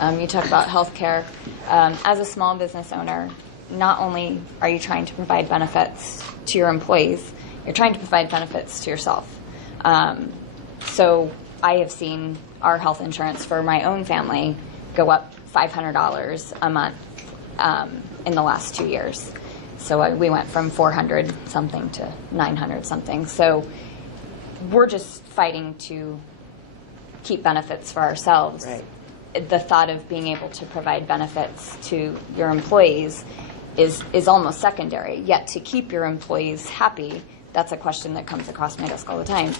You talk about healthcare. As a small business owner, not only are you trying to provide benefits to your employees, you're trying to provide benefits to yourself. So I have seen our health insurance for my own family go up $500 a month in the last 2 years. So we went from 400 something to 900 something. So we're just fighting to keep benefits for ourselves. Right. The thought of being able to provide benefits to your employees is almost secondary. Yet to keep your employees happy, that's a question that comes across my desk all the time.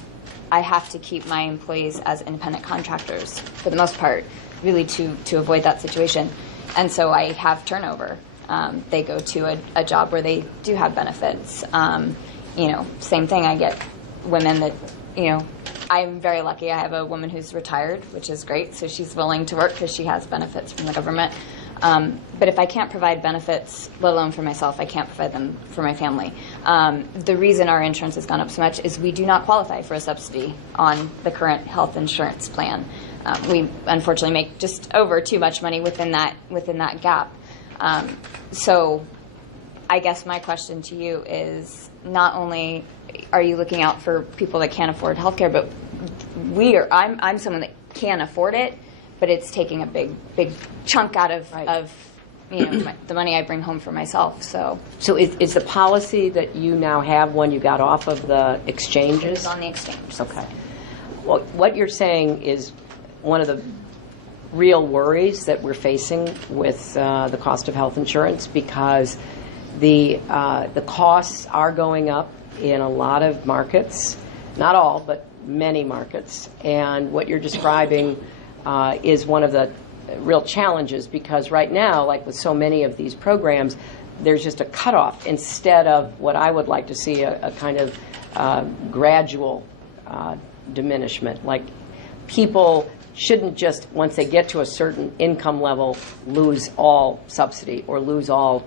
I have to keep my employees as independent contractors for the most part, really to avoid that situation. And so I have turnover. They go to a job where they do have benefits. Same thing. I get women that, I'm very lucky. I have a woman who's retired, which is great. So she's willing to work because she has benefits from the government. But if I can't provide benefits, let alone for myself, I can't provide them for my family. The reason our insurance has gone up so much is we do not qualify for a subsidy on the current health insurance plan. We unfortunately make just over too much money within that gap. So I guess my question to you is, not only are you looking out for people that can't afford health care, but I'm someone that can afford it, but it's taking a big chunk out of the money I bring home for myself. So is the policy that you now have one you got off of the exchanges? It's on the exchange. Okay. Well, what you're saying is one of the real worries that we're facing with the cost of health insurance, because the costs are going up in a lot of markets, not all, but many markets. And what you're describing is one of the real challenges, because right now, like with so many of these programs, there's just a cutoff instead of what I would like to see, a kind of gradual diminishment. Like, people shouldn't just, once they get to a certain income level, lose all subsidy or lose all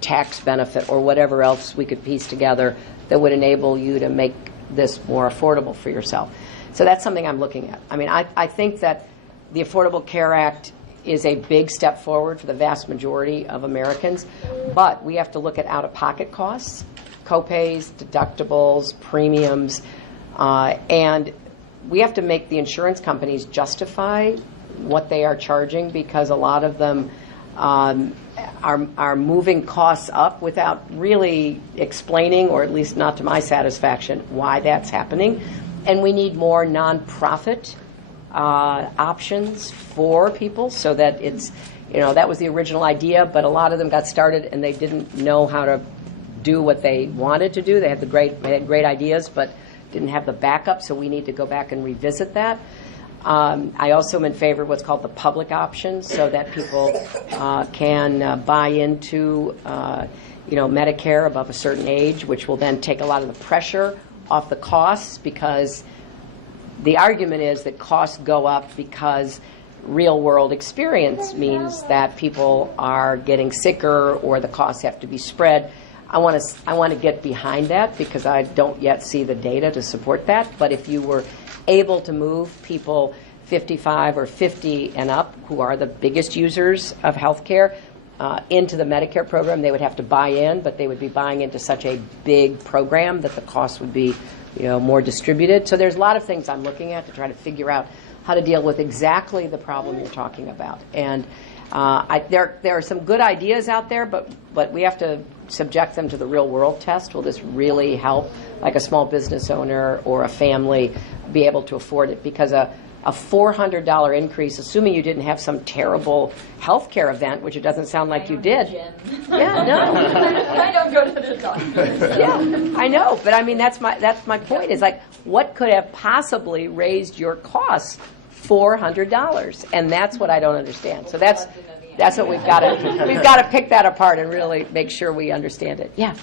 tax benefit or whatever else we could piece together that would enable you to make this more affordable for yourself. So that's something I'm looking at. I mean, I think that the Affordable Care Act is a big step forward for the vast majority of Americans, but we have to look at out-of-pocket costs, copays, deductibles, premiums, and we have to make the insurance companies justify what they are charging, because a lot of them are moving costs up without really explaining, or at least not to my satisfaction, why that's happening. And we need more nonprofit options for people, so that it's, that was the original idea, but a lot of them got started and they didn't know how to do what they wanted to do. They had great ideas, but didn't have the backup, so we need to go back and revisit that. I also am in favor of what's called the public option, so that people can buy into Medicare above a certain age, which will then take a lot of the pressure off the costs, because the argument is that costs go up because real world experience means that people are getting sicker or the costs have to be spread. I want to get behind that, because I don't yet see the data to support that. But if you were able to move people 55 or 50 and up, who are the biggest users of health care, into the Medicare program, they would have to buy in, but they would be buying into such a big program that the cost would be more distributed. So there's a lot of things I'm looking at to try to figure out how to deal with exactly the problem you're talking about. And there are some good ideas out there, but we have to subject them to the real world test. Will this really help, like a small business owner or a family, be able to afford it? Because a $400 increase, assuming you didn't have some terrible health care event, which it doesn't sound like you did. Yeah, no. I don't go to the doctor. Yeah, I know, but I mean, that's my point. Is like, what could have possibly raised your costs $400? And that's what I don't understand. So that's what we've got to pick that apart and really make sure we understand it. Yeah.